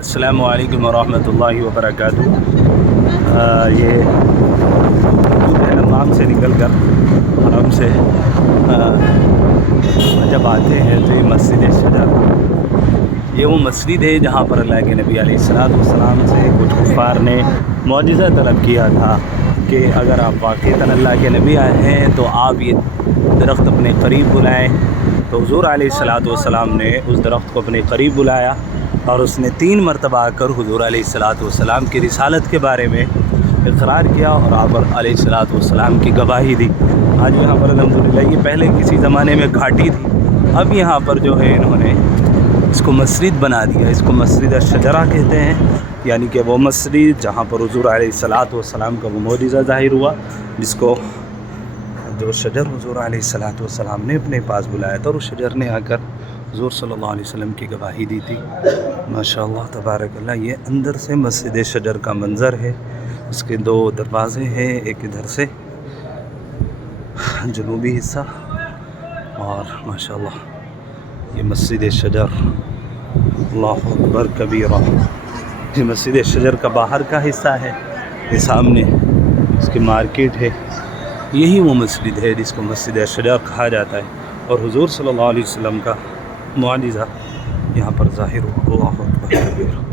السلام علیکم ورحمۃ اللہ وبرکاتہ۔ یہ حمام سے نکل کر حرم سے جب آتے ہیں تو یہ مسجد شجر، یہ وہ مسجد ہے جہاں پر اللہ کے نبی علیہ السلام سے کچھ کفار نے معجزہ طلب کیا تھا کہ اگر آپ واقعتاً اللہ کے نبی آئے ہیں تو آپ یہ درخت اپنے قریب بلائیں۔ تو حضور علیہ السلام نے اس درخت کو اپنے قریب بلایا اور اس نے 3 مرتبہ آ کر حضور علیہ السلام کی رسالت کے بارے میں اقرار کیا اور آپ علیہ السلام کی گواہی دی۔ آج یہاں پر الحمدللہ، یہ پہلے کسی زمانے میں گھاٹی تھی، اب یہاں پر جو ہے انہوں نے اس کو مسجد بنا دیا۔ اس کو مسجد الشجرہ کہتے ہیں، یعنی کہ وہ مسجد جہاں پر حضور علیہ السلام کا وہ معجزہ ظاہر ہوا، جس کو جو شجر حضور علیہ السلام نے اپنے پاس بلایا تھا، اور اس شجر نے آ کر حضور صلی اللہ علیہ وسلم کی گواہی دی تھی۔ ماشاءاللہ تبارک اللہ، یہ اندر سے مسجد شجر کا منظر ہے۔ اس کے 2 دروازے ہیں، ایک ادھر سے جنوبی حصہ، اور ماشاءاللہ یہ مسجد شجر، اللہ اکبر کبیرہ۔ یہ مسجد شجر کا باہر کا حصہ ہے، یہ سامنے اس کی مارکیٹ ہے۔ یہی وہ مسجد ہے جس کو مسجد شجر کہا جاتا ہے، اور حضور صلی اللہ علیہ وسلم کا معجزہ یہاں پر ظاہر ہوا۔ اللہ اکبر کبیرہ۔